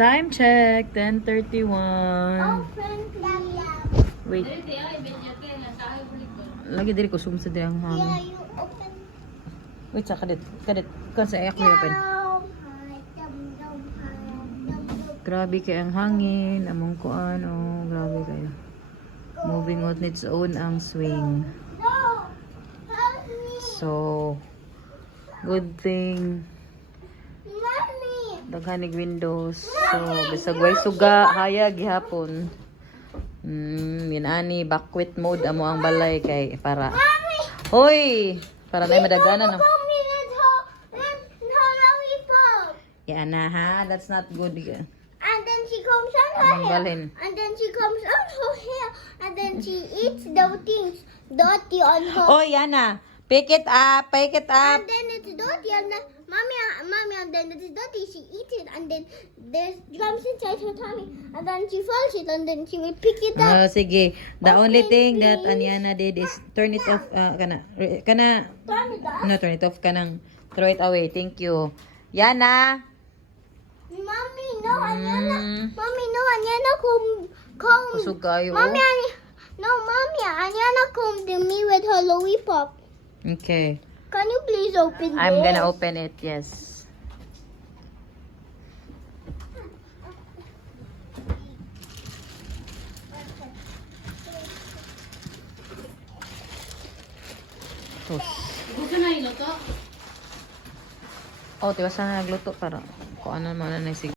Time check, 10:31. Wait. Lagi diri ko sumsa di ang hangin. Wait, sa kadit. Kasi ako open. Grabe kay ang hangin, among kuan, oh, grabe kayo. Moving on its own ang swing. So, good thing daghanig windows. So, bisag way suga, hayag gihapon. Minani bakwit mode amo ang balay kay para. Hoy, para na madaganan no. Yeah, na ha, that's not good. And then she comes on her hair. And then she comes on her hair. And then she eats the things dirty on her. Oh, Yana, pick it up. And then it's dirty and then mommy, and then it's dirty. She eats it and then there's germs inside her tummy. And then she folds it and then she will pick it up. Sige. The only thing that Anyana did is turn it off. Kana. Turn it off. No, turn it off. Kanang throw it away. Thank you. Yana. Mommy, no, Anyana. Mommy, no, Anyana come. Kusog kayo. Mommy, Anyana come to me with her lollipop. Okay. Can you please open this? I'm gonna open it. Yes. Gusto na iluto? Oh, tiwas na nagluto para kung ano man na